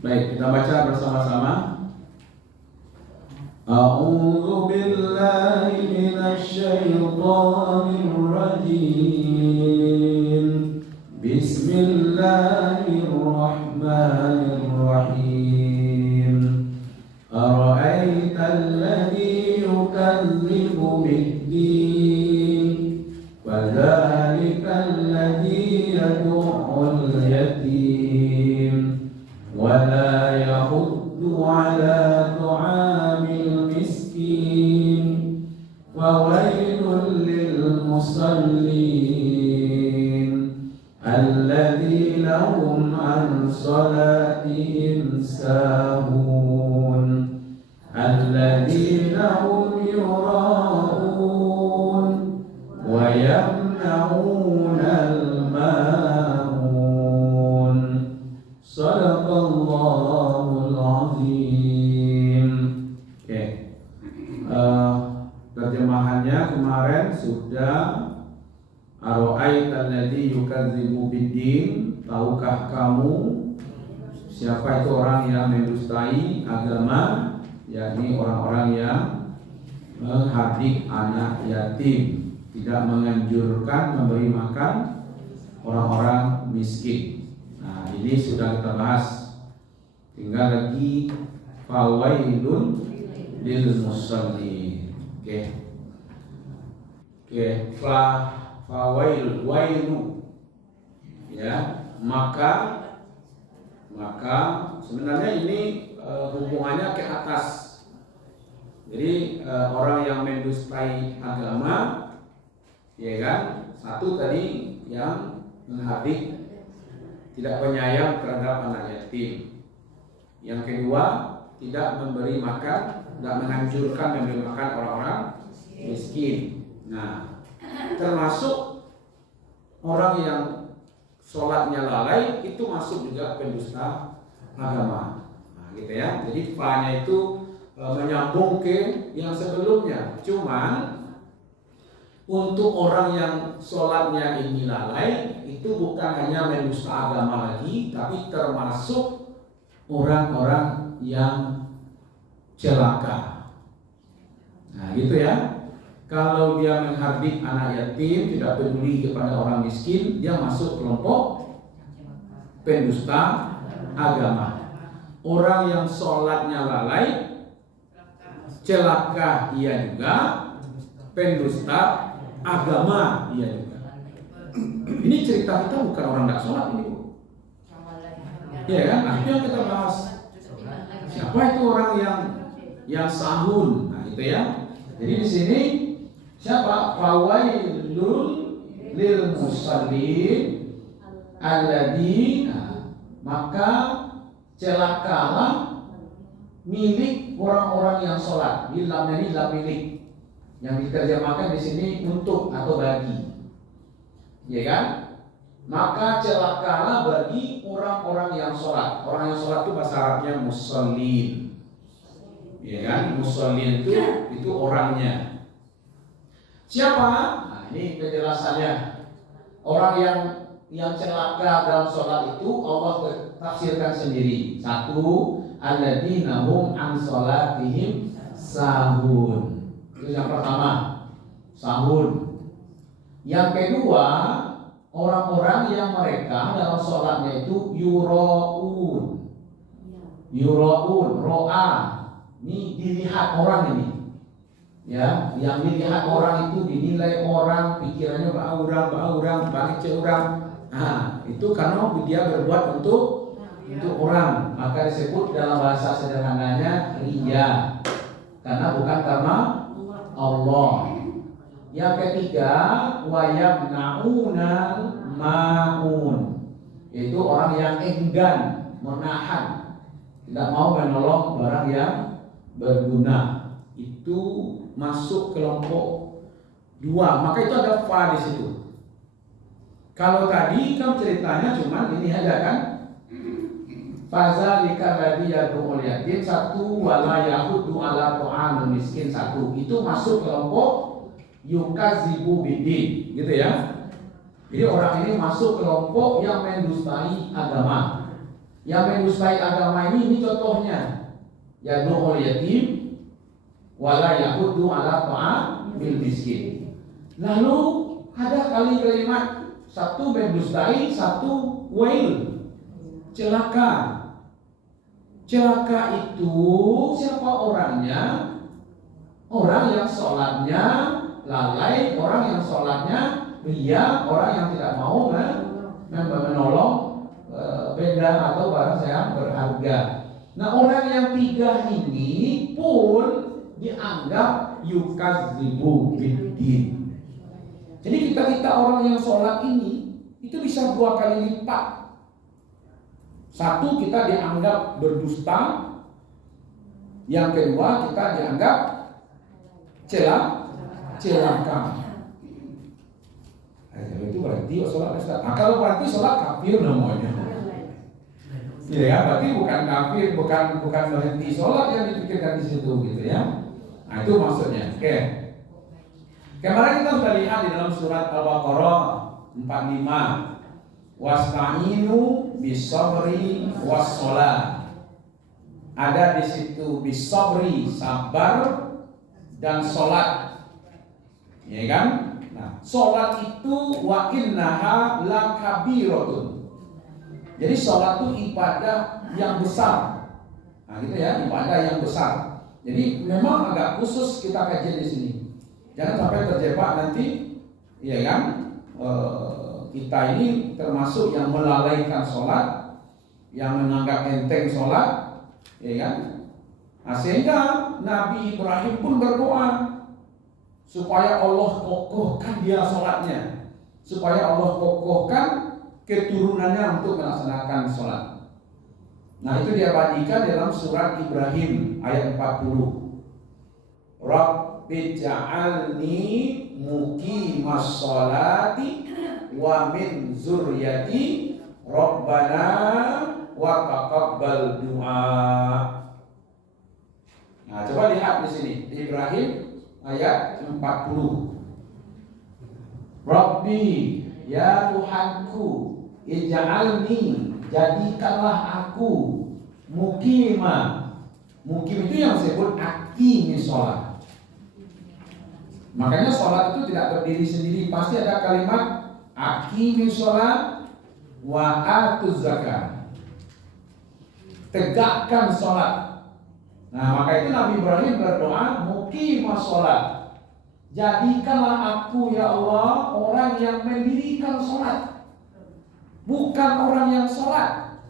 Baik, kita baca bersama-sama. A'udzu billahi minasy syaithanir rajim. Bismillahirrahmanirrahim. Ara'aital ladzi yukadzibu bid-din wa dzalikal ladzi yad'ul yatim wa la yahuddu 'ala ta'amil miskin wa wailul lil musallin alladzina hum an salatihim sahun alladzina hum yura'un wa yamna'unal ma'un. Sadaqallahul azim. Oke. Terjemahannya kemarin sudah. Ara'aital ladzi yukadzibu biddin, tahukah kamu siapa itu orang yang mendustai agama, yakni orang-orang yang menghardik anak yatim, tidak menganjurkan memberi makan orang-orang miskin. Nah, ini sudah kita bahas. Tinggal lagi fawailun lil musallin. Oke, wailu, ya, maka sebenarnya ini hubungannya ke atas. Jadi orang yang mendustai agama, ya kan, satu tadi yang menghardik, tidak penyayang terhadap anak yatim. Yang kedua, tidak memberi makan, tidak menganjurkan memberi makan orang-orang miskin. Nah, termasuk orang yang sholatnya lalai itu masuk juga pendusta agama. Nah, gitu ya. Jadi fa-nya itu menyambung ke yang sebelumnya. Cuman untuk orang yang sholatnya ini lalai itu bukan hanya mendusta agama lagi, tapi termasuk orang-orang yang celaka. Nah, gitu ya. Kalau dia menghardik anak yatim, tidak peduli kepada orang miskin, dia masuk kelompok pendusta agama. Orang yang sholatnya lalai, celaka ia juga, pendusta agama ia juga. Ini cerita kita bukan orang tidak sholat ini, Bu. Iya kan? Nah, itu yang kita bahas. Siapa itu orang yang sahun? Nah, itu ya. Jadi di sini siapa? Fawailul lil musallin alladzina, maka celakalah milik orang-orang yang sholat. Lam ini lam milik, yang diterjemahkan di sini untuk atau bagi, ya kan? Maka celakalah bagi orang-orang yang sholat. Orang yang sholat itu bahasa Arabnya musallin, ya kan? Musallin itu orangnya. Siapa? Nah, ini penjelasannya. Orang yang celaka dalam sholat itu Allah tafsirkan sendiri. Satu, alladzina hum an sholatihim sahun. Itu yang pertama, sahun. Yang kedua, orang-orang yang mereka dalam sholatnya itu yura'un. Yura'un, ro'a. Ini dilihat orang ini. Ya, yang dilihat orang itu dinilai orang, pikirannya orang, bangke orang. Nah, itu karena dia berbuat untuk orang, maka disebut dalam bahasa sederhananya riya, karena bukan karena Allah. Yang ketiga, wa yamna'unal ma'un, itu orang yang enggan, menahan, tidak mau menolong barang yang berguna. Itu masuk kelompok dua, maka itu ada fa di situ. Kalau tadi kan ceritanya cuma ini aja kan, fazalika ladzi yad'ul yatim satu, wala yahudu ala ta'amil miskin satu, itu masuk kelompok yukadzibu biddin, gitu ya. Jadi orang ini masuk kelompok yang mendustai agama. yang mendustai agama ini contohnya, yad'ul yatim wala yahuddu ala ta'amil miskin. Lalu ada kalimat satu mendustai, satu wail, celaka. Celaka itu siapa orangnya? Orang yang sholatnya lalai, orang yang sholatnya ria, orang yang tidak mau menolong benda atau barang yang berharga. Nah, orang yang tiga ini pun dianggap yukadzibu biddin. Jadi kita orang yang sholat ini itu bisa dua kali lipat. Satu, kita dianggap berdusta. Yang kedua, kita dianggap celaka. Itu berarti sholat Ustaz. Nah, kalau berarti sholat kafir namanya. Ya, berarti bukan kafir, bukan berhenti sholat yang dipikirkan di situ gitu ya. Nah, itu maksudnya. Oke. Kemarin kita sudah lihat di dalam surat Al-Baqarah 45. Wasta'inu bisabri wassalah. Ada di situ bisabri, sabar dan sholat. Ya kan? Nah, sholat itu wa innaha lakabiratun. Jadi sholat itu ibadah yang besar. Nah, gitu ya, ibadah yang besar. Jadi memang agak khusus kita kaji di sini. Jangan sampai terjebak nanti, ya kan? Kita ini termasuk yang melalaikan sholat, yang menganggap enteng sholat, ya kan? Nah, sehingga Nabi Ibrahim pun berdoa supaya Allah kokohkan dia sholatnya, supaya Allah kokohkan keturunannya untuk melaksanakan sholat. Nah, itu diabadikan dalam surat Ibrahim ayat 40. Rabbi ja'alni muqimas sholati wa min zurriyati Rabbana wa taqabbal du'a. Nah, coba lihat di sini Ibrahim ayat 40. Rabbi, ya Tuhanku, ij'alni, jadikanlah aku muqima. Muqim itu yang disebut aqimi sholat. Makanya sholat itu tidak berdiri sendiri, pasti ada kalimat aqimi sholat wa atuz zakat. Tegakkan sholat. Nah, maka itu Nabi Ibrahim berdoa muqimah sholat. Jadikanlah aku ya Allah orang yang mendirikan sholat, bukan orang yang sholat,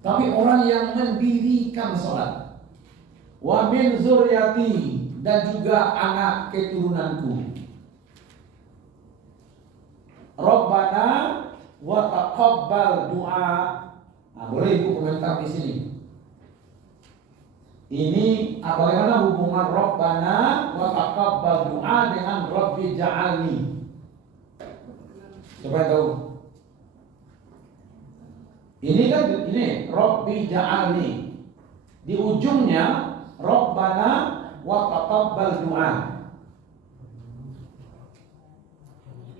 tapi orang yang mendirikan sholat. Wa min zuriyati, dan juga anak keturunanku. Rabbana wa taqabbal du'a. Nah, boleh ibu komentar di sini. Ini bagaimana hubungan Rabbana wa taqabbal du'a dengan Rabbi ja'alni? Coba tahu. Ini kan ini Rabbi ja'alni. Di ujungnya Rabbana wa taqabbal du'a.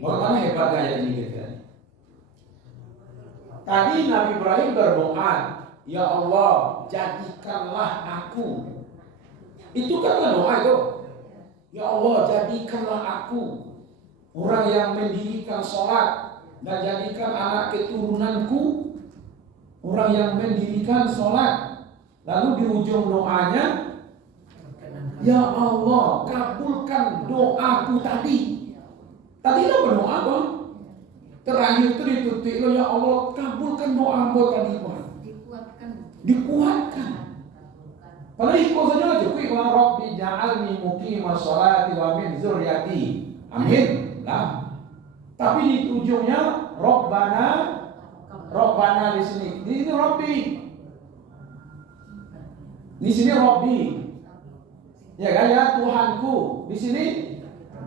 Bagaimana hebatnya ayat ini kita? Tadi Nabi Ibrahim berdoa, ya Allah, jadikanlah aku. Itu kan doa itu. Ya Allah, jadikanlah aku orang yang mendirikan sholat, dan jadikan anak keturunanku orang yang mendirikan sholat. Lalu di ujung doanya, ya Allah, kabulkan doaku tadi. Tadi lo berdoa apa? Terakhir itu ditutup lo, ya Allah, kabulkan doamu tadi. Dikuatkan. Padahal itu saja cukup wa Rabbi ja'alni muqimas sholati wa min zurriyati. Amin. Nah. Tapi di ujungnya Rabbana di sini. Di sini Rabbi. Di sini Rabbi. Ya kan ya, Tuhanku. Di sini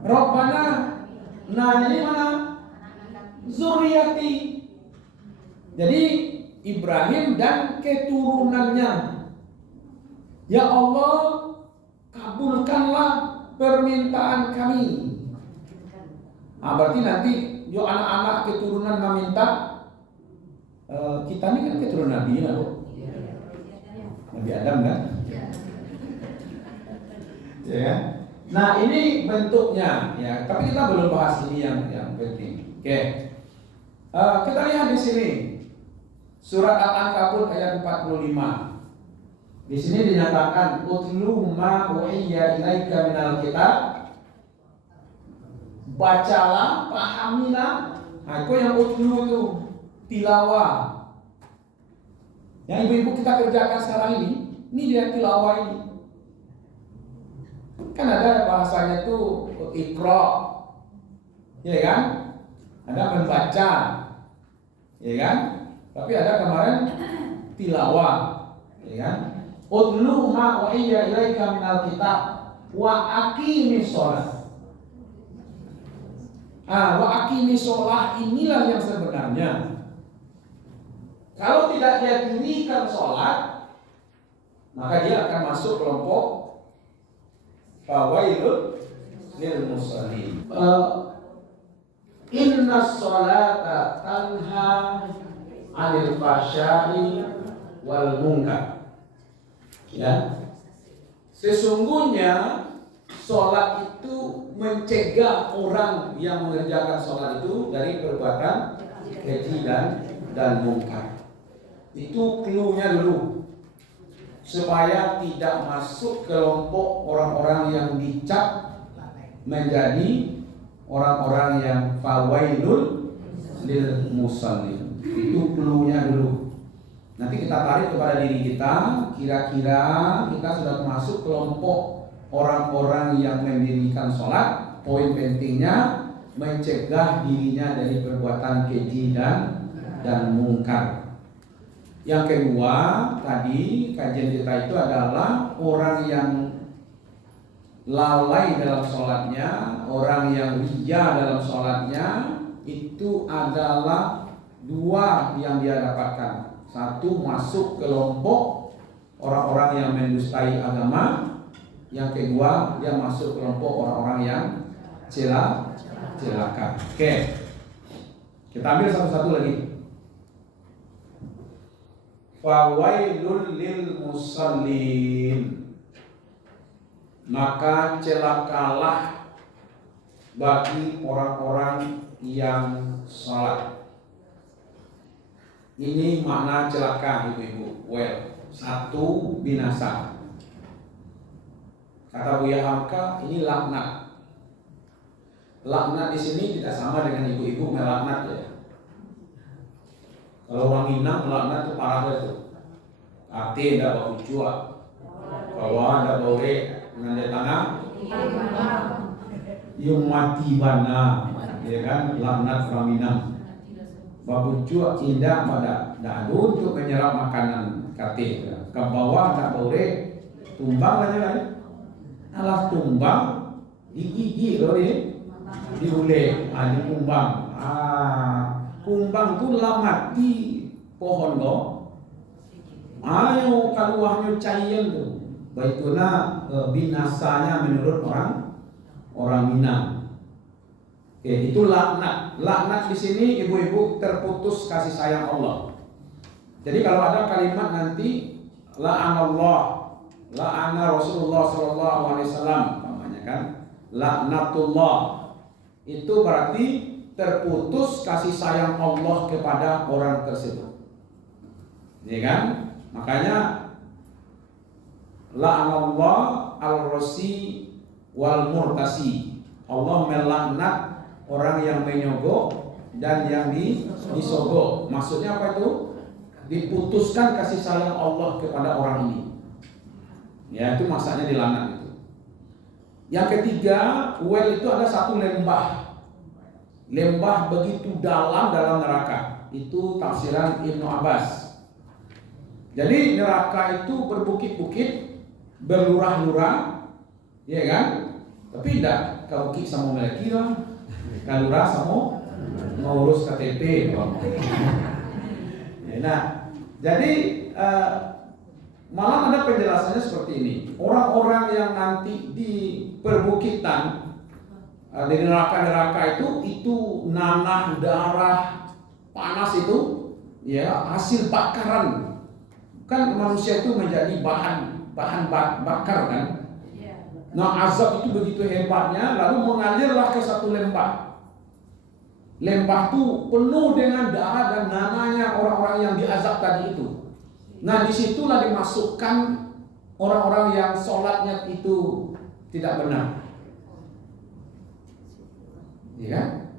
Rabbana. Nah, ini mana? Zurriyati. Jadi Ibrahim dan keturunannya. Ya Allah, kabulkanlah permintaan kami. Nah, berarti nanti yo anak-anak keturunan meminta kita ini kan keturunan Nabi ya, Bu. Nabi Adam kan? Ya kan? Nah ini bentuknya ya, tapi kita belum bahas ini yang penting. Oke, kita lihat di sini surat Al-Ankabut ayat 45. Di sini dinyatakan utlu ma uhiya ilaika minal kitab. Bacalah, pahamilah. Nah, itu yang utlu itu tilawah. Yang ibu-ibu kita kerjakan sekarang ini dia tilawah ini. Kan ada bahasanya tuh iqra, ya kan? Ada membaca, ya kan? Tapi ada kemarin tilawah, ya kan? Utlu ma uhiya ilaika minal kitab wa aqimis shalah. Wa aqimis shalah inilah yang sebenarnya. Kalau tidak dia dirikan sholat, maka dia akan masuk kelompok fawailul lil musallin. Inna sholata tanha 'anil fahsya'i wal munkar. Ya. Sesungguhnya sholat itu mencegah orang yang mengerjakan sholat itu dari perbuatan keji dan munkar. Itu clue-nya dulu, supaya tidak masuk kelompok orang-orang yang dicap menjadi orang-orang yang fawailul lil musallin. Itu clue-nya dulu. Nanti kita tarik kepada diri kita, kira-kira kita sudah masuk kelompok orang-orang yang mendirikan sholat. Poin pentingnya mencegah dirinya dari perbuatan keji dan munkar. Yang kedua, tadi kajian kita itu adalah orang yang lalai dalam sholatnya, orang yang riya dalam sholatnya, itu adalah dua yang dia dapatkan. Satu, masuk kelompok orang-orang yang mendustai agama. Yang kedua, dia masuk kelompok orang-orang yang celaka. Oke, kita ambil satu-satu lagi. Fawailul lil musallin, maka celakalah bagi orang-orang yang salat. Ini makna celaka, ibu-ibu. Satu, binasa. Kata Buya Hamka, ini laknat. Laknat di sini tidak sama dengan ibu-ibu melaknat ya. Kalau orang Minang melaknat itu parah itu. Ate ndak bau cuak. Bahwa ndak baure ngan tangan. Yung mati bana, ya kan? Laknat orang Minang. Babu cuak indah pada ndak ada untuk menyerap makanan kate. Ke bawah ndak baure tumbang aja kan. Alah tumbang gigi loh ini. Diulek, dikumbang. Kumbang itu lah mati pohon lo. Ayo kaluahnya cair tuh. Baiklah binasanya menurut orang Minang. Oke, itu laknat. Laknat di sini ibu-ibu terputus kasih sayang Allah. Jadi kalau ada kalimat nanti la'anallah, la'ana Rasulullah sallallahu alaihi wasallam namanya kan, laknatullah. Itu berarti terputus kasih sayang Allah kepada orang tersebut. Ya kan? Makanya la'anallah al-rasi wal murtasi. Allah melaknat orang yang menyogok dan yang disogok. Maksudnya apa itu? Diputuskan kasih sayang Allah kepada orang ini. Ya, itu maksudnya dilaknat itu. Yang ketiga, itu ada satu lembah. Lembah begitu dalam neraka. Itu tafsiran Ibnu Abbas. Jadi neraka itu berbukit-bukit, berlurah-lurah, ya kan? Tapi tidak kau sama melekira, kalurah sama ngurus KTP. Nah, jadi malah ada penjelasannya seperti ini. Orang-orang yang nanti di perbukitan di neraka itu nanah, darah, panas itu ya hasil bakaran. Kan manusia itu menjadi bahan bakar kan. Nah, azab itu begitu hebatnya, lalu mengalirlah ke satu lembah. Lembah itu penuh dengan darah dan namanya orang-orang yang diazab tadi itu. Nah, disitulah dimasukkan orang-orang yang sholatnya itu tidak benar. Ya,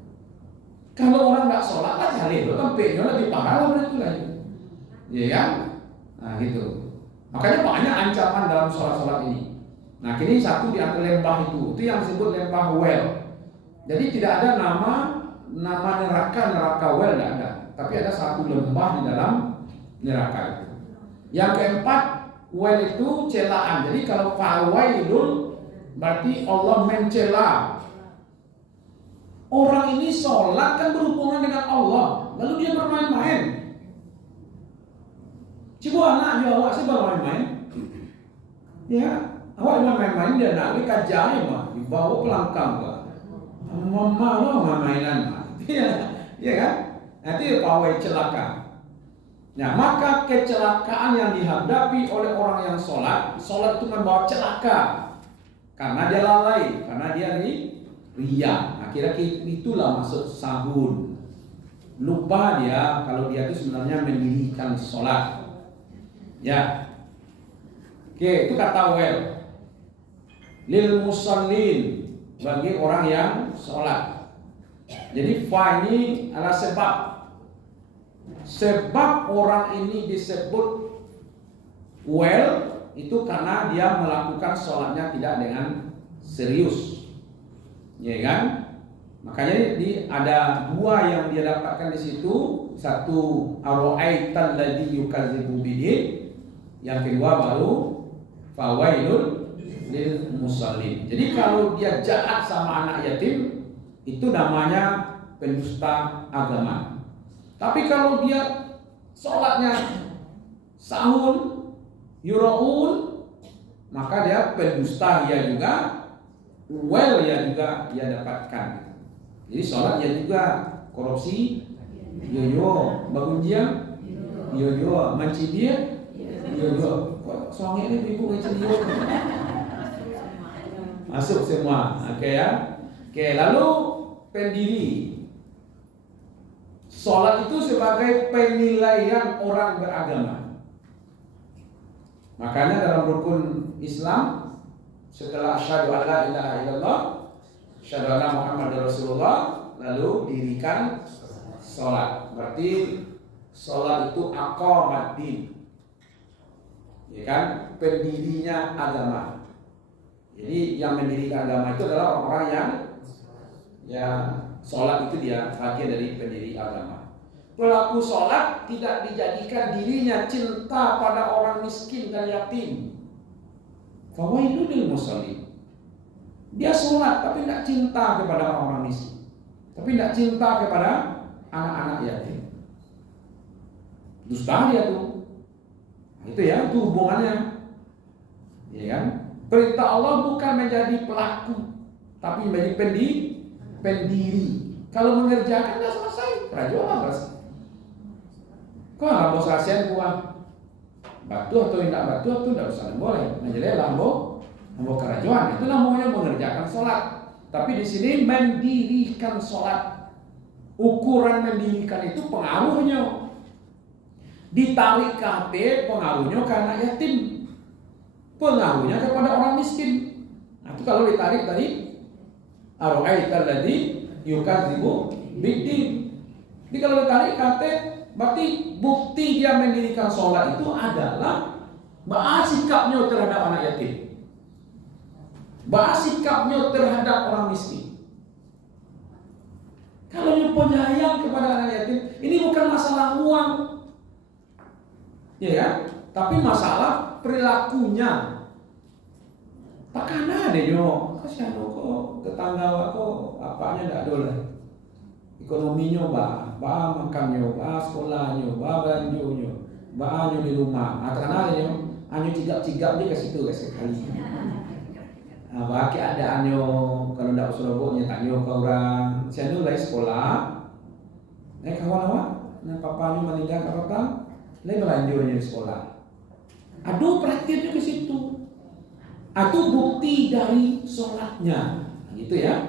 kalau orang nggak sholat lah cari itu tempatnya lebih parah berarti lagi. Ya kan? Nah gitu. Makanya banyak ancaman dalam sholat-sholat ini. Nah kini satu di antara lembah itu yang disebut lembah well. Jadi tidak ada nama neraka well, tidak ada. Tapi ada satu lembah di dalam neraka itu. Yang keempat, well itu celaan. Jadi kalau fawailun berarti Allah mencela. Orang ini sholat kan berhubungan dengan Allah, lalu dia bermain-main. Coba anaknya awak sih bermain-main. Ya, awak main-main dia nak kajian mah, dibawa pelangkang gua. Mama lo main-mainan mah. Ya kan? Nanti pawai celaka. Nah, maka kecelakaan yang dihadapi oleh orang yang sholat itu membawa celaka. Karena dia lalai, karena dia ria. Akhirnya itulah maksud sahun. Lupa dia kalau dia itu sebenarnya mendirikan sholat. Ya. Oke, itu kata wel. Lil musallin, bagi orang yang sholat. Jadi fa ini adalah sebab orang ini disebut well itu karena dia melakukan sholatnya tidak dengan serius. Ya kan? Makanya ada dua yang dia dapatkan di situ. Satu, ara'aital ladzi yukadzibu bihi. Yang kedua baru fawailun lil musallin. Jadi kalau dia jahat sama anak yatim, itu namanya pendusta agama. Tapi kalau dia sholatnya sahun, yuraun, maka dia pendusta ya juga, well ya juga dia dapatkan. Jadi sholat ya juga korupsi, yo bangun yo mencibir, yo soalnya ini ibu mencibir, masuk semua, oke ya. Oke, lalu pendiri. Sholat itu sebagai penilaian orang beragama. Makanya dalam rukun Islam, setelah asyhadu an la ilaha illallah, asyhadu anna Muhammadar Rasulullah, lalu dirikan sholat. Berarti sholat itu aqamaddin, ya kan, pendirinya agama. Jadi yang mendirikan agama itu adalah orang-orang yang ya sholat itu dia bagian dari pendiri agama. Pelaku sholat tidak dijadikan dirinya cinta pada orang miskin dan yatim. Fawailun lil musallin. Dia sholat tapi tidak cinta kepada orang miskin, tapi tidak cinta kepada anak-anak yatim. Dusta dia tuh. Itu ya, itu hubungannya. Ya kan? Perintah Allah bukan menjadi pelaku, tapi menjadi pendiri. Kalau mengerjakan sudah selesai, prajurit selesai. Kok nggak mau selesai buat batu atau tidak batu itu tidak usah boleh. Menjadi lambo kerajuan itu namanya mengerjakan sholat. Tapi di sini mendirikan sholat. Ukuran mendirikan itu pengaruhnya. Ditarik ke hati pengaruhnya ke anak yatim, pengaruhnya kepada orang miskin. Nah, itu kalau ditarik tadi ara'aital ladzi yukadzibu biddin. Jadi kalau ditarik kate berarti bukti dia mendirikan sholat itu adalah bahas sikapnya terhadap anak yatim, bahas sikapnya terhadap orang miskin. Kalau dia penyayang kepada anak yatim, ini bukan masalah uang, ya kan? Tapi masalah perilakunya. Takkan ada yo, kasihan kok tetangga kok apanya ndak doleh. Ekonominya bah makannya, bah sekolahnya, bah belanjanya, bah anyo di rumah. Takkan ada yo, anyo cigap-cigap dia ke situ sekali. Nah, bah keadaannya kalau ndak Surabaya tanya ke orang, saya dulu lagi sekolah. Kawan awak nah papanya menindak apa? Lain melanjutnya di sekolah. Aduh, perhatiannya ke situ. Atau bukti dari sholatnya, gitu ya.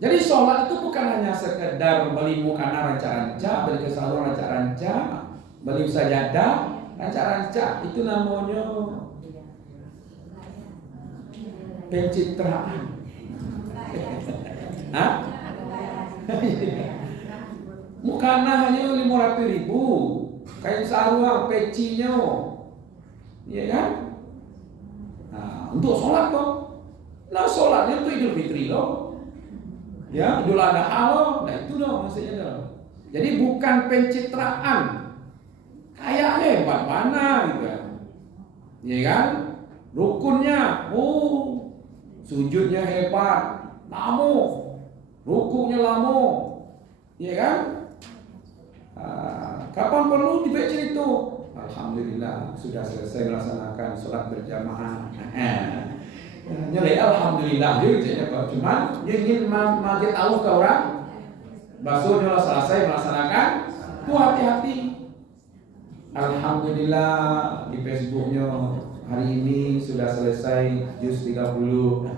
Jadi sholat itu bukan hanya sekedar beli mukana ranca-ranca, beli kesaluan ranca-ranca, beli sajadah ranca-ranca. Itu namanya pencitraan. Hah? Mukana hanya 500.000, kain sarung pecinya, iya kan? Nah, untuk sholat kok. Nah, sholatnya itu Idul Fitri loh. Ya, Idul Adha loh. Nah, itu dong maksudnya dong. Jadi bukan pencitraan. Kayaknya hebat mana gitu kan. Iya kan? Rukunnya, sujudnya hebat, lama. Rukunya lama. Iya kan? Kapan perlu dibaca itu? Alhamdulillah sudah selesai melaksanakan sholat berjamaah. Nyelai alhamdulillah gitu ya Pak. Cuman ingin magi tahu ke orang basuhnya selesai melaksanakan tuh hati-hati. Alhamdulillah di Facebooknya hari ini sudah selesai juz 30.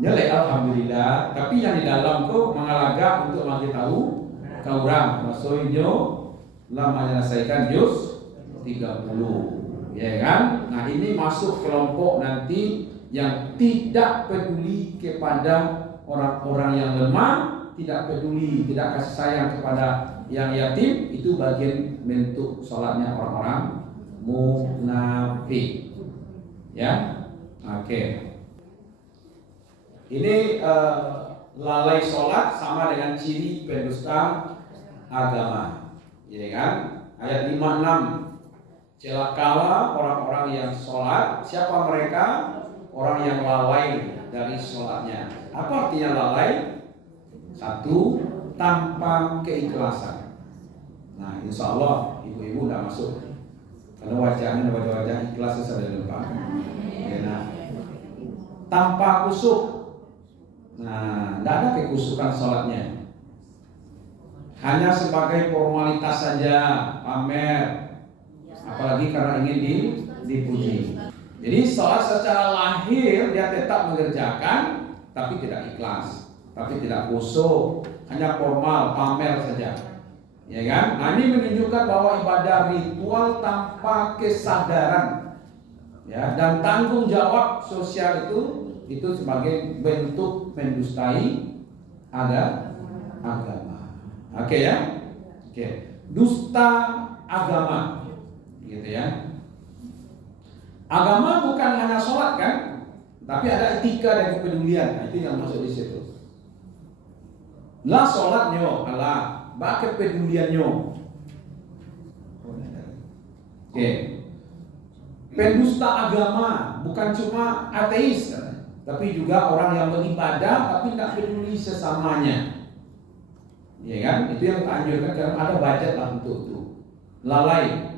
Nyelai alhamdulillah, tapi yang di dalam tuh mengalaga untuk magi tahu ke orang basuhnya lah menyelesaikan juz 30. Ya kan? Nah, ini masuk kelompok nanti yang tidak peduli kepada orang-orang yang lemah, tidak peduli, tidak kasih sayang kepada yang yatim. Itu bagian bentuk sholatnya orang-orang munafik. Ya, oke. Ini lalai sholat sama dengan ciri pendusta agama. Ya kan? Ayat 56. Celakalah orang-orang yang sholat. Siapa mereka? Orang yang lalai dari sholatnya. Apa artinya lalai? Satu, tanpa keikhlasan. Nah, insya Allah ibu-ibu tidak masuk, karena wajahnya wajah-wajah ikhlas sudah lengkap. Nah, tanpa kusuk. Nah, tidak ada kekusukan sholatnya. Hanya sebagai formalitas saja, pamer. Apalagi karena ingin dipuji. Jadi sholat secara lahir dia tetap mengerjakan, tapi tidak ikhlas, tapi tidak khusyuk, hanya formal, pamer saja. Ya kan? Nah, ini menunjukkan bahwa ibadah ritual tanpa kesadaran, ya, dan tanggung jawab sosial itu sebagai bentuk mendustai agama. Oke ya? Oke. Dusta agama. Gitu ya. Agama bukan hanya sholat kan, tapi ada etika dan kepedulian. Nah, itu yang masuk di situ. Lah sholatnya, Allah, bah kepeduliannya. Oke. Pendusta agama bukan cuma ateis, tapi juga orang yang beribadah tapi tidak peduli sesamanya. Ya kan? Itu yang anjurkan karena ada budget lah untuk itu. Lalai.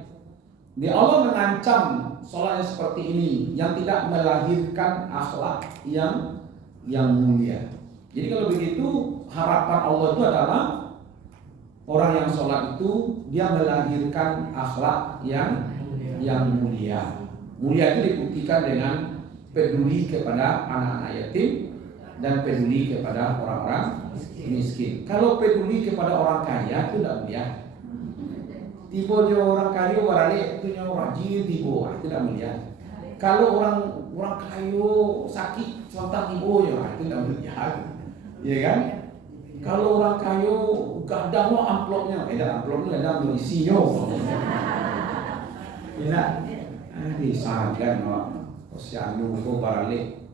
Di Allah mengancam sholat yang seperti ini yang tidak melahirkan akhlak yang mulia. Jadi kalau begitu harapan Allah itu adalah orang yang sholat itu dia melahirkan akhlak yang mulia. Mulia itu dibuktikan dengan peduli kepada anak-anak yatim dan peduli kepada orang-orang miskin. Kalau peduli kepada orang kaya itu tidak mulia. Tiba orang kaya barangkali itu rajin tiba, tidak mulia. Kalau orang kaya sakit sebentar tiba ya itu tidak mulia, ya kan? Kalau orang kaya gak ada amplopnya, amplopnya ada isinya. Enak, disarankan posyandu kok barangkali,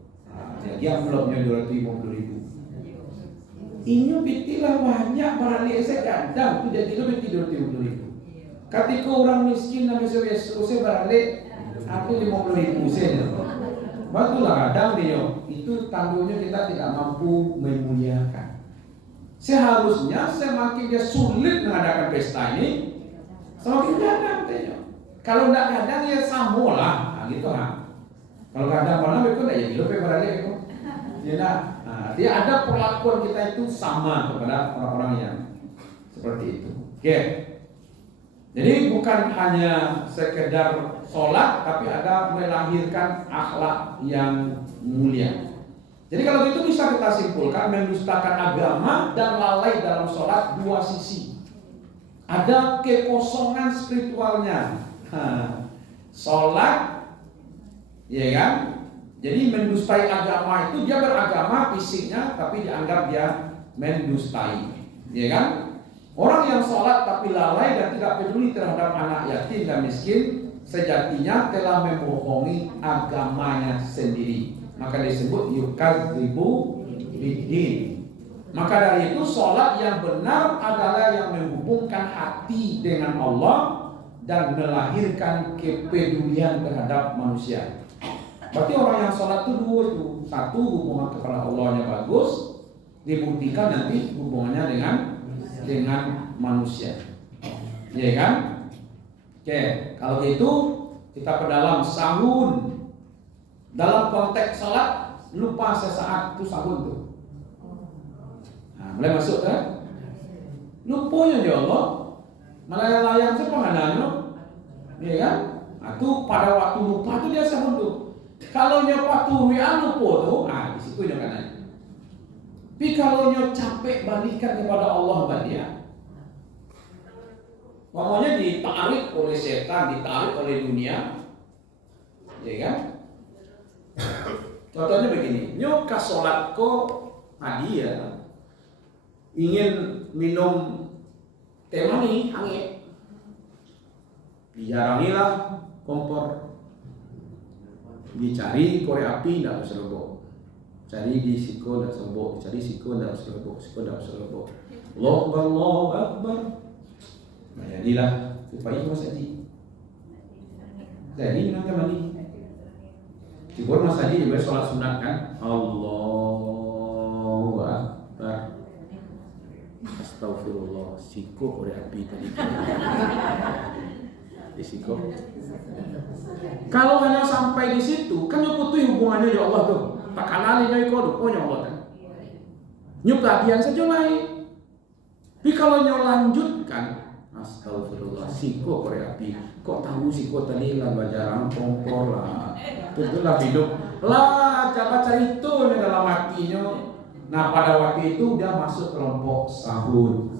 jadi amplopnya 250.000. Ini pitilah banyak barangkali saya kadang tidak lebih 250.000. Ketika orang miskin dan selesai balik, aku 50.000 saja. Batulah kadang dia itu tandanya kita tidak mampu memuliakan. Seharusnya semakin dia sulit mengadakan pesta ini, semakin kadang dia. Kalau tidak kadang ya samolah, nah, gitu lah. Kalau kadang malam itu tidak jadi lebih balik itu. Ya, dia ada perlakuan kita itu sama kepada orang-orang yang Seperti itu. Oke. Jadi bukan hanya sekedar sholat, tapi ada melahirkan akhlak yang mulia. Jadi kalau itu bisa kita simpulkan, mendustakan agama dan lalai dalam sholat dua sisi. Ada kekosongan spiritualnya. Sholat, ya kan? Jadi mendustai agama itu dia beragama fisiknya, tapi dianggap dia mendustai, ya kan? Orang yang sholat tapi lalai dan tidak peduli terhadap anak yatim dan miskin, sejatinya telah membohongi agamanya sendiri. Maka disebut yukadzibu biddin. Maka dari itu sholat yang benar adalah yang menghubungkan hati dengan Allah dan melahirkan kepedulian terhadap manusia. Berarti orang yang sholat itu dua itu. Satu, hubungan kepada Allahnya bagus, dibuktikan nanti hubungannya dengan manusia. Iya kan? Oke, kalau gitu kita perdalam sahun. Dalam konteks sholat, lupa sesaat itu sahun tuh. Nah, mulai masuk kan? Lupanya ya Allah. Melayang-layang siapa ngananya? Iya kan? Nah, itu pada waktu lupa tuh dia sahun tuh. Kalau nyoba tuh WA lupa tuh, di situ dia kan. Tapi kalau nyoba capek balikan kepada Allah dia. Ngomongnya ditarik oleh setan, ditarik oleh dunia, ya kan? Contohnya begini, nyoba sholat kok hadiah, ingin minum teh manis hangat, dijarangilah kompor, dicari korek api tidak bisa lebok, cari di siko tidak bisa lebok, cari siko tidak bisa lebok, siko tidak bisa lebok. Allahu Akbar. Nah, jadilah supaya Mas Haji. Jadi minum teh manis. Syukur Mas Haji juga sholat sunat kan? Allahu Akbar. Astagfirullah. Siko korek api tadi. Di siko. Kalau hanya sampai di situ, kan nyuputuhi hubungannya ya Allah tuh. Tak kanali nyai kodo, oh ya Allah kan. Nyup latihan saja lain. Tapi kalau nyau lanjutkan, astagfirullah, siko korek api. Kok tahu siko tadi lah bajaran kompor lah. Tentulah hidup. Lah, baca itu dalam hatinya. Nah, pada waktu itu dia masuk kelompok sahur.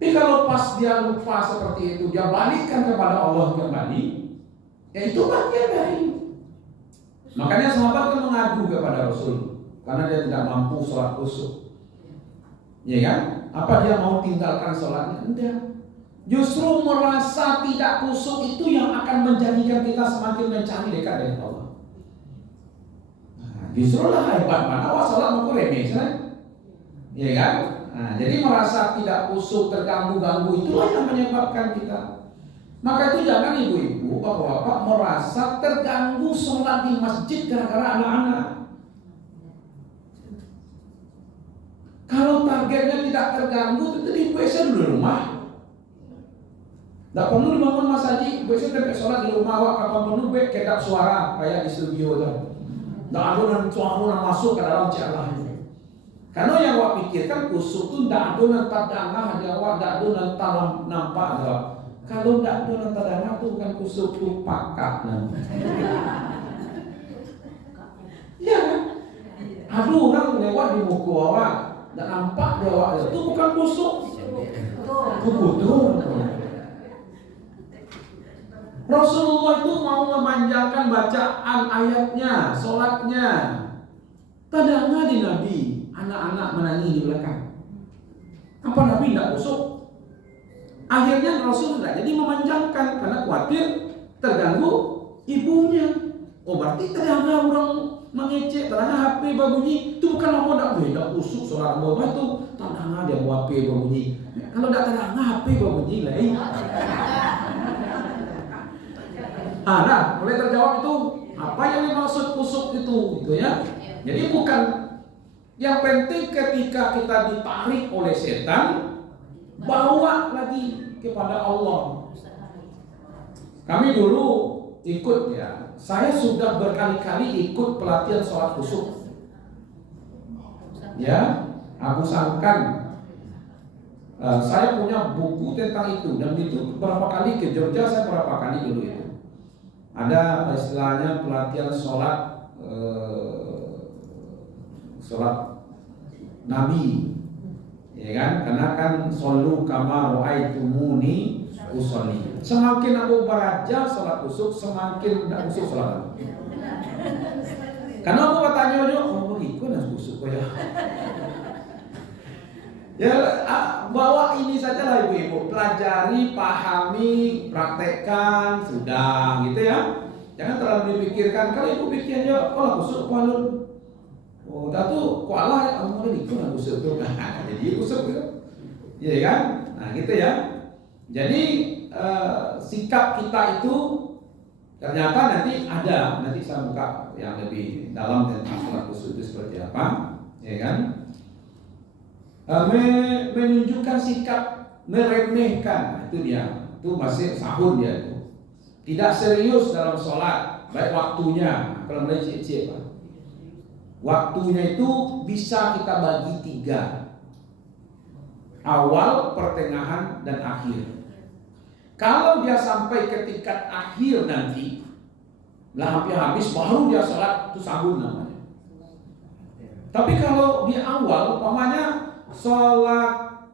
Tapi kalau pas dia lupa seperti itu, dia balikkan kepada Allah kembali, ya itu bagian dari. Makanya sahabat kan mengadu kepada Rasul karena dia tidak mampu sholat khusyuk. Ya kan? Apa dia mau tinggalkan sholatnya? Enggak. Justru merasa tidak khusyuk itu yang akan menjadikan kita semakin mencari dekat dengan Allah. Nah, justru lah hebat mana awak sholat mau remeh, kan? Ya kan? Nah, jadi merasa tidak khusyuk, terganggu-ganggu itulah yang menyebabkan kita. Maka itu jangan ibu-ibu, bapak-bapak merasa terganggu sholat di masjid gara-gara anak-anak. Kalau targetnya tidak terganggu, itu di WC dulu di rumah. Tidak perlu dibangun Mas Haji, WC sampai sholat di rumah, wak kapan penuh kedap suara kayak di studio tuh. Tidak ada suara masuk ke dalam jalan. Karena yang wak pikirkan khusyuk itu tidak ada nanti dangah dia wak, tidak ada nanti nampak dia. Kalau tidak ada nanti dangah itu bukan khusyuk itu pakak nanti. Ya kan? Aduh orang lewat di buku awak, tidak nampak dia wak, itu bukan khusyuk. Itu betul. Rasulullah itu mau memanjangkan bacaan ayatnya, sholatnya. Tadangah di Nabi. Anak-anak menangis di belakang. Apa Nabi tidak khusyuk? Akhirnya Rasul tidak jadi memanjangkan karena khawatir terganggu ibunya. Oh berarti terganggu orang mengecek, terganggu HP berbunyi. Itu bukan apa tidak khusyuk sholat bawa itu. Terganggu dia bawa HP berbunyi. Kalau tidak terganggu HP berbunyi lain. Nah, boleh terjawab itu apa yang dimaksud khusyuk itu, gitu ya. Jadi bukan. Yang penting ketika kita ditarik oleh setan, bawa lagi kepada Allah. Kami dulu ikut ya, saya sudah berkali-kali ikut pelatihan sholat khusyuk. Ya, Abu Sangkan Saya punya buku tentang itu, dan itu beberapa kali ke Jogja, saya beberapa kali dulu itu. Ada istilahnya pelatihan sholat Nabi, ya kan? Karena kan solu kama ro'aitumuni usolli. Semakin aku beraja sholat usuk, semakin tidak usuk sholat aku. Karena aku katanya begitu nas usuk ya. Ya, bawa ini saja lah ibu-ibu, pelajari, pahami, praktekkan, sudah gitu ya. Jangan terlalu dipikirkan. Kalau ibu pikirnya, kalau usuk palun, oh, datu kuala, kamu ini kan usuk tuh, jadi usuk gitu, iya kan? Nah gitu ya. Jadi sikap kita itu ternyata nanti ada, nanti saya buka yang lebih dalam tentang sholat usuk itu seperti apa, ya kan? Menunjukkan sikap meremehkan, itu dia, itu masih sahun dia itu, tidak serius dalam sholat, baik waktunya. Kalau mulai cek Pak, waktunya itu bisa kita bagi 3, awal, pertengahan, dan akhir. Kalau dia sampai ke tingkat akhir nanti, lah hampir habis, baru dia sholat, itu sahun namanya. Tapi kalau di awal, umpamanya sholat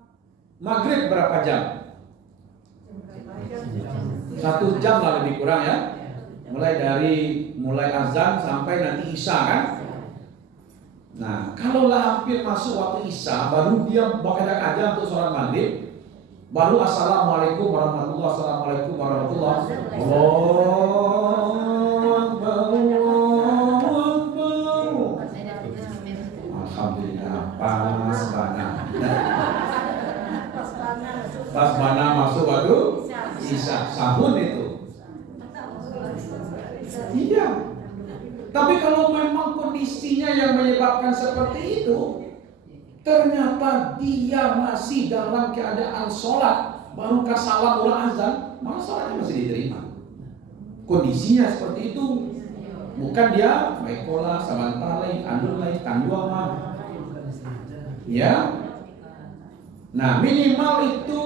maghrib berapa jam? 1 jam lah lebih kurang ya. Mulai azan sampai nanti isya kan. Nah, kalau hampir masuk waktu isya, baru dia bakadak aja untuk sholat maghrib, baru assalamualaikum warahmatullahi wabarakatuh, assalamualaikum warahmatullahi wabarakatuh. Alhamdulillah, pas mana masuk waktu isya, sahun itu. Iya. Tapi kalau memang kondisinya yang menyebabkan seperti itu, ternyata dia masih dalam keadaan sholat, baru salam ulah azan, maka sholatnya masih diterima. Kondisinya seperti itu, bukan dia maikola, samantalai, andulai, tanduama. Ya. Nah, minimal itu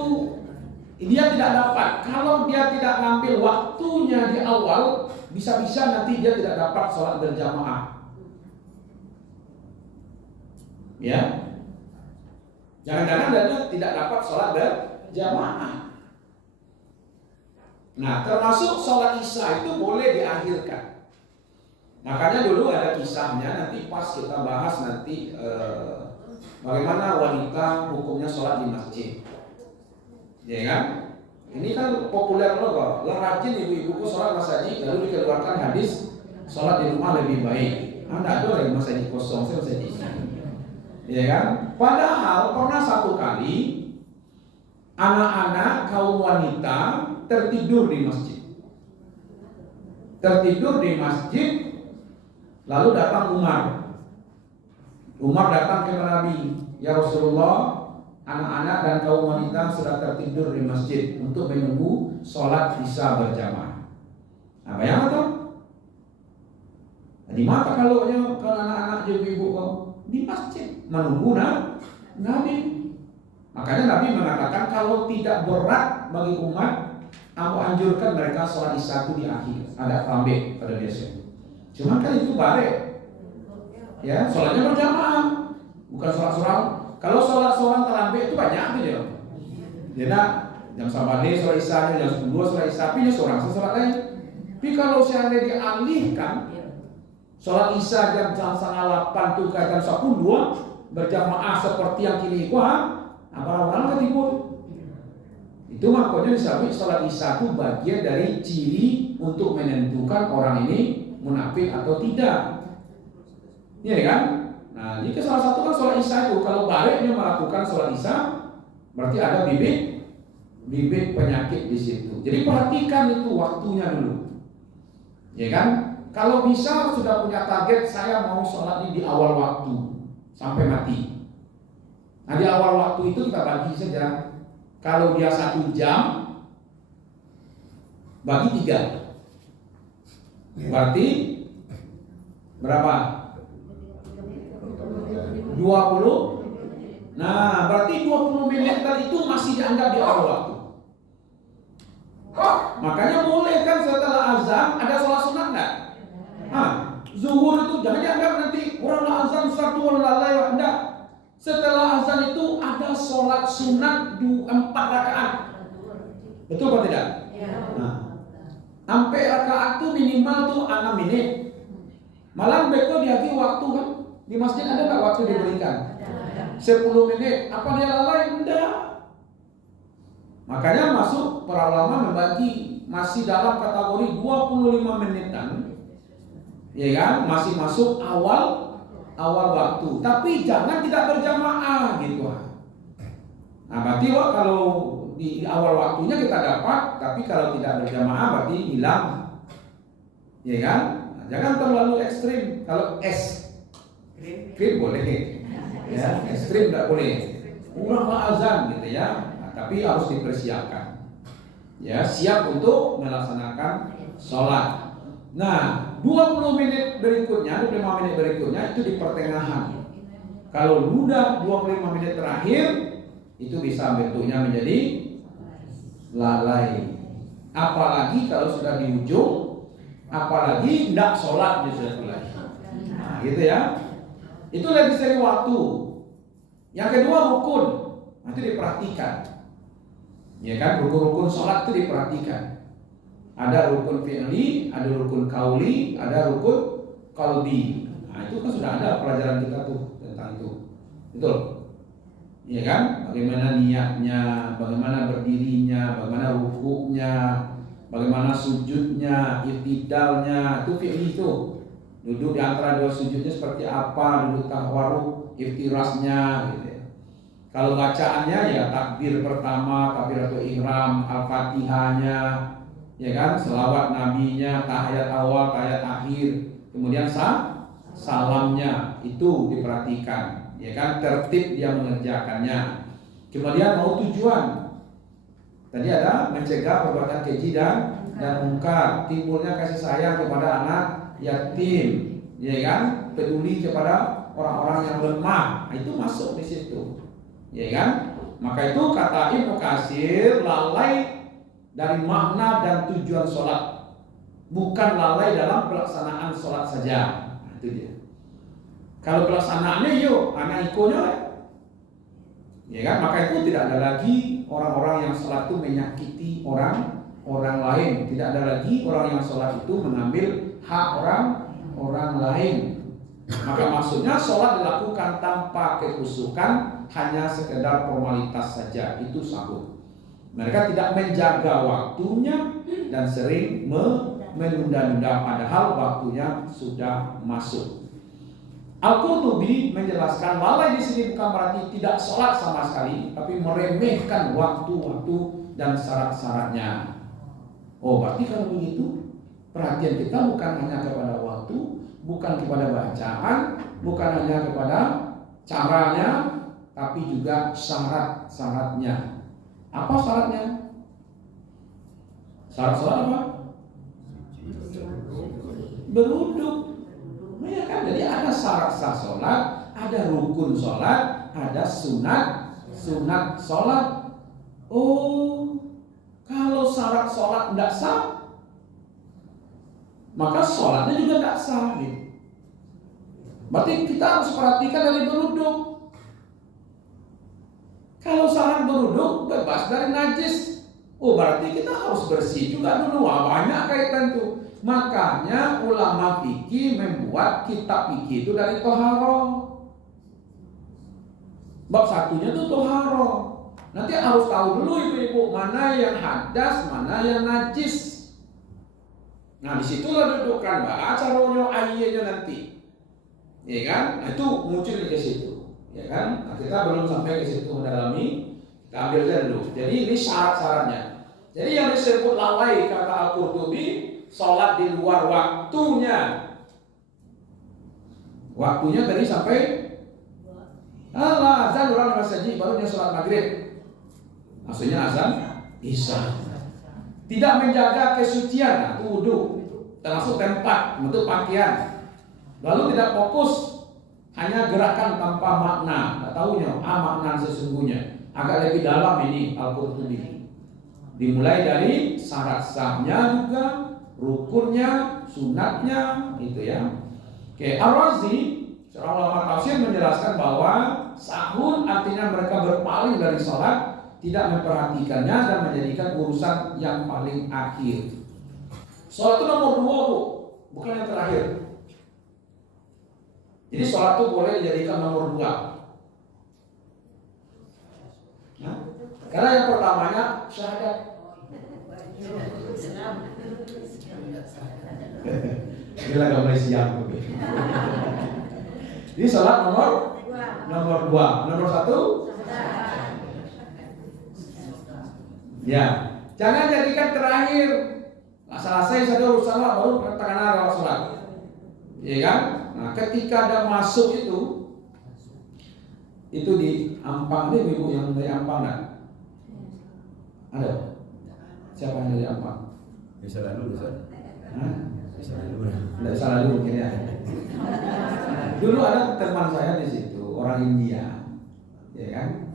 dia tidak dapat. Kalau dia tidak ngambil waktunya di awal, bisa-bisa nanti dia tidak dapat sholat berjamaah. Ya, jangan-jangan dia tidak dapat sholat berjamaah. Nah, termasuk sholat isya itu boleh diakhirkan. Makanya dulu ada kisahnya, nanti pas kita bahas nanti bagaimana wanita hukumnya sholat di masjid. Ya kan? Ini kan populer loh kok. Lah rajin ibu-ibuku sholat masjid, lalu dikeluarkan hadis sholat di rumah lebih baik. Anda ada lagi masjid kosong, saya masjid. Ya kan? Padahal pernah satu kali anak-anak kaum wanita tertidur di masjid. Tertidur di masjid, lalu datang Umar. Umar datang ke Nabi, ya Rasulullah, anak-anak dan kaum wanita sudah tertidur di masjid untuk menunggu sholat isya berjamaah. Nah, bayang atau? Di mata kalau anak-anak ibu-ibu di masjid menunggu Nabi. Makanya Nabi mengatakan kalau tidak berat bagi umat, aku anjurkan mereka sholat isya itu di akhir, ada tambah pada biasanya. Cuma kan itu bare. Ya, sholatnya berjamaah, bukan sholat seorang. Kalau sholat seorang terlambat itu banyak gitu. Jadi jam sabane sholat isya, jam 10 sholat isya, tapi seorang sholat lain. Tapi kalau seandainya dialihkan sholat isya jam 7:30 tuh ke jam 10 berjamaah seperti yang kini orang ketimbul. Itu makanya disebut sholat isya itu bagian dari ciri untuk menentukan orang ini munafik atau tidak. Iya kan? Nah, ini salah satu kan sholat isya itu. Kalau baliknya melakukan sholat isya, berarti ada bibit penyakit di situ. Jadi perhatikan itu waktunya dulu. Ya kan? Kalau bisa sudah punya target, saya mau sholat ini di awal waktu sampai mati. Nah, di awal waktu itu kita bagi saja. Kalau dia 1 jam, bagi 3. Berarti berapa? 20 Nah, berarti 20 menit tadi itu masih dianggap di awal waktu. Makanya boleh kan setelah azan ada sholat sunat enggak? Zuhur itu jangan dianggap nanti orang azan satu lalai enggak. Setelah azan itu ada sholat sunat 4 rakaat. Betul apa tidak? Nah, sampai rakaat itu minimal tuh 6 menit. Malah beko diagi waktu kan? Di masjid ada nggak waktu diberikan? 10 menit. Apa dia lalai? Enggak. Makanya masuk para ulama membagi masih dalam kategori 25 menitan. Ya kan? Masih masuk awal waktu. Tapi jangan tidak berjamaah gitu. Nah, berarti kalau di awal waktunya kita dapat, tapi kalau tidak berjamaah berarti hilang. Ya kan? Nah, jangan terlalu ekstrim. Kalau ekstrim boleh. Ya, ekstrim tidak boleh. Kurang azan gitu ya. Nah, tapi harus dipersiapkan. Ya, siap untuk melaksanakan sholat. Nah, 20 menit berikutnya, 25 menit berikutnya itu di pertengahan. Kalau sudah 25 menit terakhir, itu bisa bentuknya menjadi lalai. Apalagi kalau sudah di ujung, apalagi tidak sholat di situ lagi. Nah, gitu ya. Itu lagi seri waktu. Yang kedua rukun, itu diperhatikan. Ya kan, rukun-rukun sholat itu diperhatikan. Ada rukun fi'li, ada rukun kauli, ada rukun qalbi. Nah, itu kan sudah ada pelajaran kita tuh tentang itu. Betul? Ya kan? Bagaimana niatnya, bagaimana berdirinya, bagaimana rukuknya, bagaimana sujudnya, iftidalnya, itu fi'li itu. Duduk di antara dua sujudnya seperti apa, duduk tawarruk, iftirasnya gitu ya. Kalau bacaannya ya takbir pertama, takbiratul ihram, al-fatihahnya, ya kan, selawat nabinya, tahiyat awal, tahiyat akhir, kemudian salamnya itu diperhatikan, ya kan, tertib dia mengerjakannya. Kemudian mau tujuan. Tadi ada mencegah perbuatan keji dan mungkar, timbulnya kasih sayang kepada anak yatim, ya kan, peduli kepada orang-orang yang lemah. Nah, itu masuk di situ. Ya kan? Maka itu kata Ibnu Katsir, lalai dari makna dan tujuan sholat, bukan lalai dalam pelaksanaan sholat saja. Nah, itu dia. Kalau pelaksanaannya yuk, anak ikonya, ya kan? Maka itu tidak ada lagi orang-orang yang sholat itu menyakiti orang lain. Tidak ada lagi orang yang sholat itu mengambil hak orang lain. Maka maksudnya sholat dilakukan tanpa kekhusyukan, hanya sekedar formalitas saja, itu sahur. Mereka tidak menjaga waktunya dan sering menunda-nunda padahal waktunya sudah masuk. Al-Qurtubi menjelaskan lalai di sini bukan berarti tidak sholat sama sekali, tapi meremehkan waktu-waktu dan syarat-syaratnya. Oh, berarti kalau begitu perhatian kita bukan hanya kepada waktu, bukan kepada bacaan, bukan hanya kepada caranya, tapi juga syarat-syaratnya. Apa syaratnya? Syarat-syarat apa? Berwuduk. Nah, ya kan? Jadi ada syarat-syarat sholat, ada rukun sholat, ada sunat sholat. Oh, kalau syarat sholat tidak sah, maka sholatnya juga tidak sah. Gitu. Berarti kita harus perhatikan dari berwuduk. Kalau syarat berwuduk bebas dari najis, oh berarti kita harus bersih juga dulu. Banyak kaitan tuh. Makanya ulama fikih membuat kitab fikih itu dari toharoh. Bab satunya tuh toharoh. Nanti harus tahu dulu ibu-ibu mana yang hadas, mana yang najis. Nah disitulah dudukan baca ronyo ayatnya nanti, ya kan? Nah itu muncul di situ. Ya kan? Nah, kita belum sampai ke situ mendalami, kita ambil saja dulu. Jadi ini syarat-syaratnya. Jadi yang disebut lalai kata Al-Qurtubi, sholat di luar waktunya. Waktunya tadi sampai azan orang masjid baru dia sholat maghrib. Maksudnya azan isya. Tidak menjaga kesucian, nah, itu wudu, termasuk tempat, bentuk pakaian. Lalu tidak fokus hanya gerakan tanpa makna, nggak tahunya makna sesungguhnya. Agak lebih dalam ini Al-Qurtubi. Dimulai dari syarat sahnya juga, rukunnya, sunatnya, itu ya. Oke, Ar-Razi, seorang ulama tafsir menjelaskan bahwa sahun artinya mereka berpaling dari sholat, tidak memperhatikannya dan menjadikan urusan yang paling akhir. Sholat itu nomor 2, Bu, bukan yang terakhir. Jadi sholat itu boleh dijadikan nomor 2. Nah, karena yang pertamanya syahadat. Bila gak mulai siang. Jadi sholat nomor 2. Nomor 1 ya, jangan jadikan terakhir. Nah, selesai satu urusan baru katakanlah lewat sholat, ya kan? Nah, ketika ada masuk itu di Ampang nih, ibu yang dari Ampang nggak? Ada? Siapa yang dari Ampang? Bisa lalu, bisa. Bisa lalu. Tidak bisa lalu mungkin ya. Dulu ada teman saya di situ, orang India, ya kan?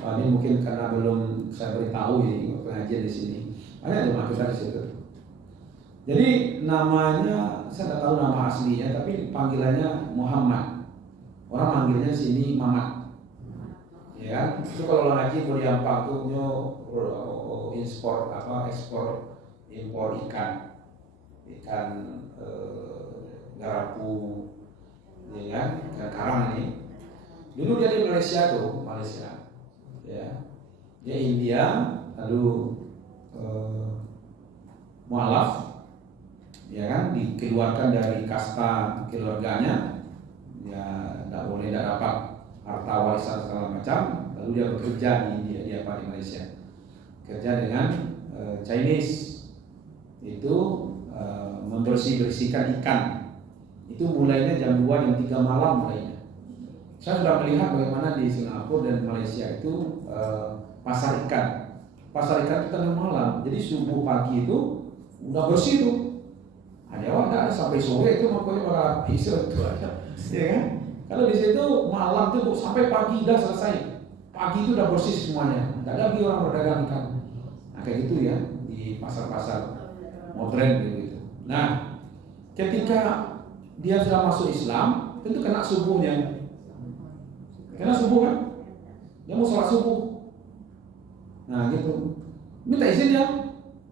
Ini mungkin karena belum saya beritahu ya pengajian di sini. Ada rumah kita di situ. Jadi namanya saya tidak tahu nama aslinya, tapi panggilannya Muhammad. Orang manggilnya sini Mamat. Ya kan? Itu kalau ngaji mau di Ampang tuh ekspor impor ikan garapu, ya kan? Ikan karang ini. Dulu dia di Malaysia. Ya, dia India, lalu mualaf, ya kan, dikeluarkan dari kasta keluarganya, ya tidak boleh, tidak dapat harta warisan segala macam, lalu dia bekerja di Malaysia, kerja dengan Chinese, itu membersihkan ikan, itu mulainya jam 2 jam 3 malam mulainya. Saya sudah melihat bagaimana di Singapura dan Malaysia itu pasar ikan. Pasar ikan itu tengah malam. Jadi subuh pagi itu udah bersih tuh. Ada orang sampai sore itu makanya bakal habis itu aja. Ya kan? Kalau di situ malam tuh sampai pagi udah selesai. Pagi itu udah bersih semuanya. Enggak ada lagi orang berdagang ikan. Nah, kayak gitu ya di pasar-pasar modern gitu. Nah, ketika dia sudah masuk Islam, tentu kena subuhnya. Karena subuh kan, dia mau sholat subuh. Nah gitu, minta izin ya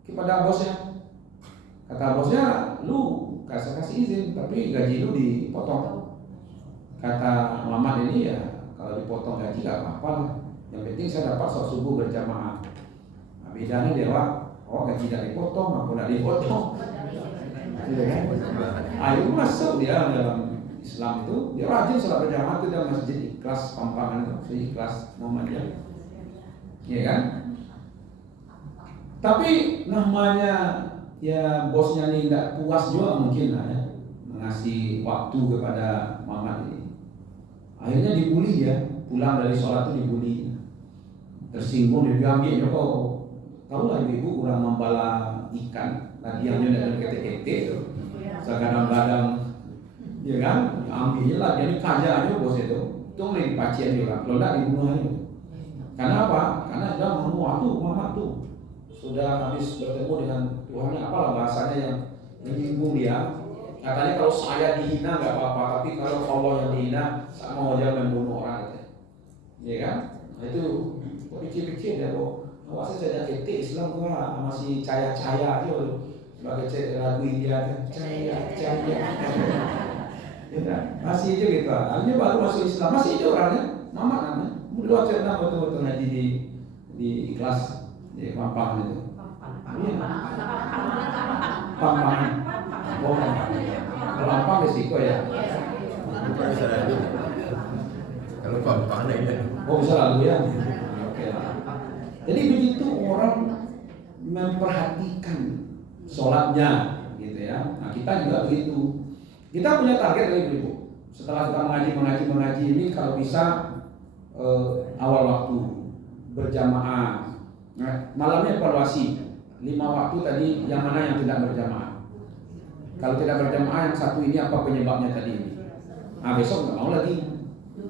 kepada bosnya. Kata bosnya, lu kasih izin, tapi gaji lu dipotong. Kata Muhammad ini ya, kalau dipotong gaji gak apa-apa lah. Yang penting saya dapat sholat subuh berjamaah. Nah, bedanya dia, gaji gak dipotong, aku gak dipotong. Iya kan? Ayo masuk dia dalam Islam itu, dia rajin sholat berjamaah itu dalam masjid Ikhlas Pampangan itu, Ikhlas Muhammadiyah, ya kan? Tapi namanya ya bosnya ini tidak puas juga mungkin lah ya, mengasih waktu kepada Muhammad ini. Akhirnya dibully ya, pulang dari sholat itu dibully, tersinggung, diambil kok. Tahu lah ibu kurang membala ikan, ladiannya dari kete-kete itu, kadang-kadang. Ya kan, ambilnya lah, jadi kaya aja bos itu lagi pacian juga, kalau enggak dibunuh aja. Karena apa? Karena dia Muhammad tuh sudah habis bertemu dengan Tuhannya, apalah bahasanya yang menyinggung dia. Katanya kalau saya dihina nggak apa-apa, tapi kalau Allah yang dihina, sama aja membunuh orang itu. Ya kan? Nah, itu pikir-pikir ya, masa saya kete Islam gua masih caya-caya aja sebagai lagu India, caya. Ya, masih itu gitu. Akhirnya baru masuk Islam, masih itu orangnya, Mama namanya. Dulu cerita betul-betul ngaji di Ikhlas di Pampang itu. Pampang. Oh, Pampang risiko ya. Bisa lalu. Kalau Pampang ya. Oh, bisa lalu ya. Oke. Jadi begitu orang memperhatikan sholatnya, gitu ya. Nah, kita juga begitu. Kita punya target dari ibu. Setelah kita mengaji ini, kalau bisa awal waktu berjamaah. Nah, malamnya evaluasi 5 waktu tadi, yang mana yang tidak berjamaah. Kalau tidak berjamaah, yang satu ini apa penyebabnya tadi ini? besok nggak mau lagi.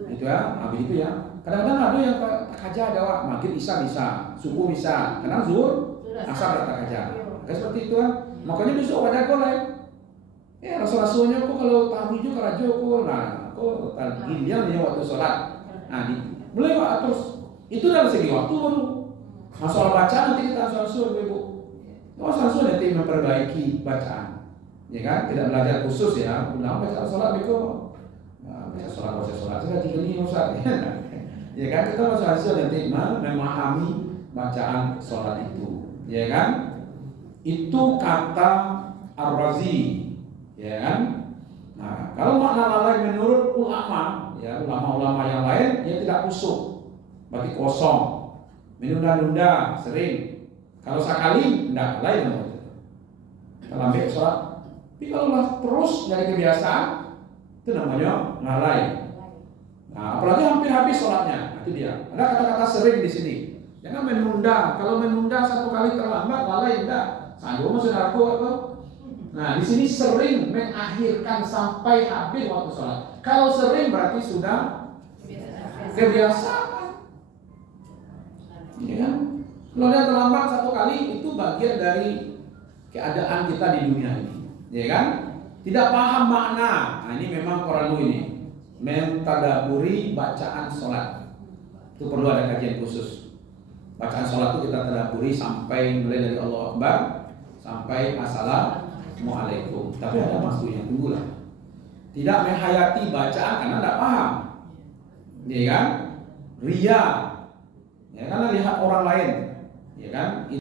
Itu ya, habis itu ya. Kadang-kadang ada yang takaja ada Wak, maghrib isya bisa, subuh bisa, kadang zuhur, asar takaja. Kayak seperti itu kan. Makanya besok pada golek. Ya rasul-rasulnya kok kalau tahmid kerajo kok, nah kok gilian dia waktu sholat. Nah, boleh Pak terus. Itu dari segi waktu baru. Masalah bacaan nanti kita rasul Ibu. Rasul nanti memperbaiki bacaan. Ya kan? Tidak belajar khusus ya. Ulang baca sholat Ibu. Baca sholat sudah 3 minggu Ustaz. Ya kan? Kita rasul nanti memahami bacaan sholat itu. Ya kan? Itu kata Ar-Razi. Ya kan? Nah, kalau makna lalai menurut ulama, ya ulama-ulama yang lain, dia tidak kusuk, berarti kosong, menunda-nunda, sering. Kalau sekali, tidak lain namanya. Kalau ambil sholat, tapi kalau terus dari kebiasaan, itu namanya lalai. Nah, apalagi hampir habis sholatnya, itu dia. Ada kata-kata sering di sini. Jangan menunda. Kalau menunda 1 kali terlambat, lalai tidak. Sanggup masih aku atau? Nah, di sini sering mengakhirkan sampai habis waktu sholat. Kalau sering berarti sudah kebiasaan. Ya kan? Kalau dia terlambat 1 kali itu bagian dari keadaan kita di dunia ini. Ya kan? Tidak paham makna. Nah, ini memang perlu ini. Mentadaburi bacaan sholat. Itu perlu ada kajian khusus. Bacaan sholat itu kita tadaburi sampai mulai dari Allahu Akbar sampai Assalamualaikum. Tapi ada maksudnya, tunggulah. Tidak menghayati bacaan karena tidak paham. Ya kan? Ria. Ya, karena lihat orang lain. Ya kan?